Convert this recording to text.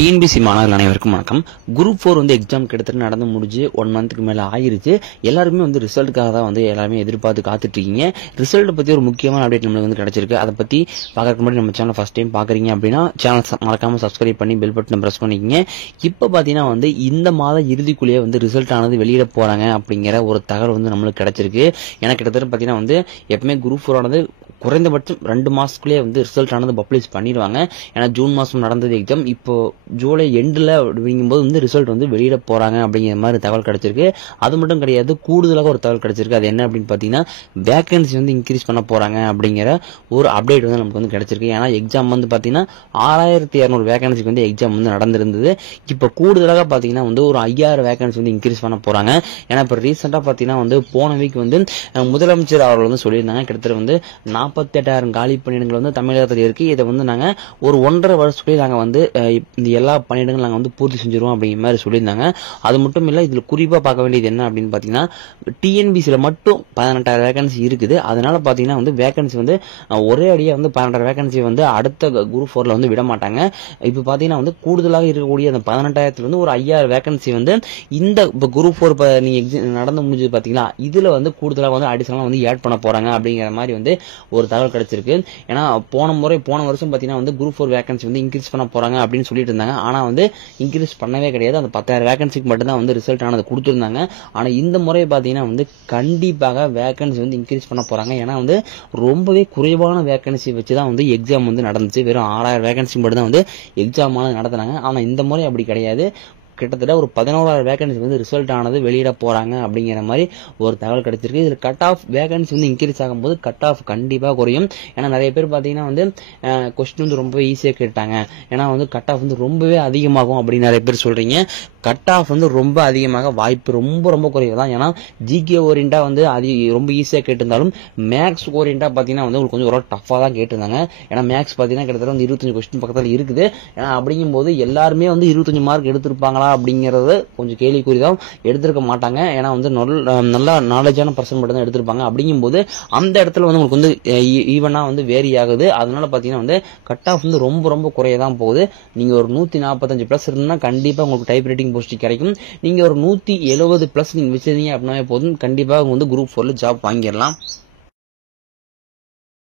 TNPSC மாணவர்கள் அனைவருக்கும் வணக்கம். குரூப் 4 வந்து எக்ஸாம் கிட்டத்தட்ட நடந்து முடிஞ்சு 1 மந்த்துக்கு மேல ஆயிருச்சு. எல்லாருமே வந்து ரிசல்ட்டுக்காக தான் வந்து எல்லாருமே எதிர்பார்த்து காத்துட்டு இருக்கீங்க. ரிசல்ட் பத்தி ஒரு முக்கியமான அப்டேட் நம்மளுக்கு வந்து கிடைச்சிருக்கு. அதை பத்தி பார்க்கறதுக்கு முன்னாடி நம்ம சேனல் ஃபர்ஸ்ட் டைம் பாக்குறீங்க அப்படின்னா சேனல் மறக்காம சப்ஸ்கிரைப் பண்ணி பெல் பட்டனை பிரஸ் பண்ணிக்கங்க. இப்ப பாத்தீங்கன்னா வந்து இந்த மாத இறுதிக்குள்ளேயே வந்து ரிசல்ட் ஆனது வெளியிட போறாங்க அப்படிங்கிற ஒரு தகவல் வந்து நம்மளுக்கு கிடைச்சிருக்கு. ஏன்னா கிட்டத்தட்ட பாத்தீங்கன்னா வந்து எப்பவுமே குரூப் 4 ஆனது குறைந்தபட்சம் 2 மாசத்துக்குள்ளேயே வந்து ரிசல்ட் ஆனது பப்ளிஷ் பண்ணிடுவாங்க. ஏன்னா ஜூன் மாசம் நடந்தது எக்ஸாம், இப்போ ஜூலை எண்டில் அப்படிங்கும்போது வந்து ரிசல்ட் வந்து வெளியிட போறாங்க அப்படிங்கிற மாதிரி தகவல் கிடைச்சிருக்கு. அது மட்டும் கிடையாது, கூடுதலாக ஒரு தகவல் கிடைச்சிருக்கு. அது என்ன அப்படின்னு பாத்தீங்கன்னா வேகன்சி வந்து இன்க்ரீஸ் பண்ண போறாங்க அப்படிங்கிற ஒரு அப்டேட் வந்து நமக்கு வந்து கிடைச்சிருக்கு. ஏன்னா எக்ஸாம் வந்து பாத்தீங்கன்னா 6200 வேகன்சிக்கு வந்து எக்ஸாம் வந்து நடந்திருந்தது. இப்போ கூடுதலாக பாத்தீங்கன்னா வந்து ஒரு 5000 வேகன்சி வந்து இன்க்ரீஸ் பண்ண போறாங்க. ஏன்னா இப்போ ரீசெண்டா பாத்தீங்கன்னா வந்து போன வீக் வந்து முதலமைச்சர் அவர்கள் வந்து சொல்லியிருந்தாங்க, கிட்டத்தட்ட வந்து 48,000 காலி பணியிடங்கள் வந்து தமிழகத்தில் இருக்கு. இதை வந்து நாங்க ஒரு 1.5 வருஷத்துக்குள்ளே நாங்க வந்து இந்த எல்லா பணியிடங்களும் நாங்க வந்து பூர்த்தி செஞ்சிருவோம் அப்படிங்கிற மாதிரி சொல்லியிருந்தாங்க. அது மட்டும் இல்ல, இதுல குறிப்பா பார்க்க வேண்டியது என்ன அப்படின்னு பாத்தீங்கன்னா டிஎன்பிசில மட்டும் 18,000 வேகன்சி இருக்குது. அதனால பாத்தீங்கன்னா வந்து வேகன்சி வந்து ஒரே அடியா வந்து 18,000 வேகன்சி வந்து அடுத்த குரூப் 4ல வந்து விட மாட்டாங்க. இப்ப பாத்தீங்கன்னா வந்து கூடுதலாக இருக்கக்கூடிய அந்த 18,000 வந்து ஒரு 5000 வேகன்சி வந்து இந்த குரூப் 4 நீங்க நடந்து முடிஞ்சது பாத்தீங்களா, இதுல வந்து கூடுதலாக வந்து அடிஷனலா வந்து ஆட் பண்ண போறாங்க அப்படிங்கிற மாதிரி வந்து ஒரு தகவல் கிடைச்சிருக்கு. ஏன்னா போன வருஷம் பாத்தீங்கன்னா வந்து குரூப் 4 வேகன்சி வந்து இன்க்ரீஸ் பண்ண போறாங்க அப்படின்னு சொல்லிட்டு இருந்தாங்க. ஆனா வந்து இன்க்ரீஸ் பண்ணவே கிடையாது. அந்த 10,000 வேகன்சிக்கு மட்டும் தான் வந்து ரிசல்ட் ஆனது கொடுத்திருந்தாங்க. ஆனா இந்த முறை பாத்தீங்கன்னா வந்து கண்டிப்பாக வேகன்சி வந்து இன்க்ரீஸ் பண்ண போறாங்க. ஏன்னா வந்து ரொம்பவே குறைவான வேகன்சி வச்சுதான் வந்து எக்ஸாம் வந்து நடந்துச்சு. வெறும் 6000 வேகன்சி மட்டும் தான் வந்து எக்ஸாம் நடத்தினாங்க. ஆனா இந்த முறை அப்படி கிடையாது. கிட்டத்தட்ட ஒரு 11,000 வேகன்சி வந்து ரிசல்ட் ஆனது வெளியிட போறாங்க அப்படிங்கிற மாதிரி ஒரு தகவல் கிடைச்சிருக்கு. இதுல கட் ஆஃப் வேகன்சி வந்து இன்க்ரீஸ் ஆகும்போது கட் ஆஃப் கண்டிப்பா குறையும். ஏன்னா நிறைய பேர் பாத்தீங்கன்னா வந்து கொஸ்டின் வந்து ரொம்ப ஈஸியா கேட்டாங்க. ஏன்னா வந்து கட் ஆஃப் வந்து ரொம்பவே அதிகமாகும் அப்படின்னு நிறைய பேர் சொல்றீங்க. கட் ஆஃப் வந்து ரொம்ப அதிகமாக வாய்ப்பு ரொம்ப குறைவு தான். ஏன்னா ஜிகே ஓரியண்டா வந்து ரொம்ப ஈஸியா கேட்டிருந்தாலும் மேக்ஸ் ஓரியண்டா பாத்தீங்கன்னா வந்து உங்களுக்கு கொஞ்சம் ஒரு டஃபா தான் கேட்டிருந்தாங்க. ஏன்னா மேக்ஸ் பாத்தீங்கன்னா கிட்டத்தட்ட வந்து 25 கொஸ்டின் பக்கத்துல இருக்குது. ஏன்னா அப்படிங்கும் போது எல்லாருமே வந்து 25 மார்க் எடுத்திருப்பாங்களா அப்படிங்கறது கொஞ்சம் கேள்விக்குறிதான். எடுத்திருக்க மாட்டாங்க. ஏன்னா வந்து நல்லா நாலேஜான பர்சன் மட்டும் தான் எடுத்திருப்பாங்க. அப்படிங்கும் போது அந்த இடத்துல வந்து உங்களுக்கு வந்து ஈவனா வந்து வேரி ஆகுது. அதனால பாத்தீங்கன்னா வந்து கட் ஆஃப் வந்து ரொம்ப குறையதான் போகுது. நீங்க ஒரு 145 பிளஸ் இருந்தா கண்டிப்பா உங்களுக்கு டைப் ரைட்டிங் போஸ்ட் கிடைக்கும். நீங்க ஒரு 170 பிளஸ் நீங்க வச்சிருந்தீங்க அப்படின்னா போதும், கண்டிப்பா வந்து குரூப் 4ல ஜாப் வாங்கிடலாம்.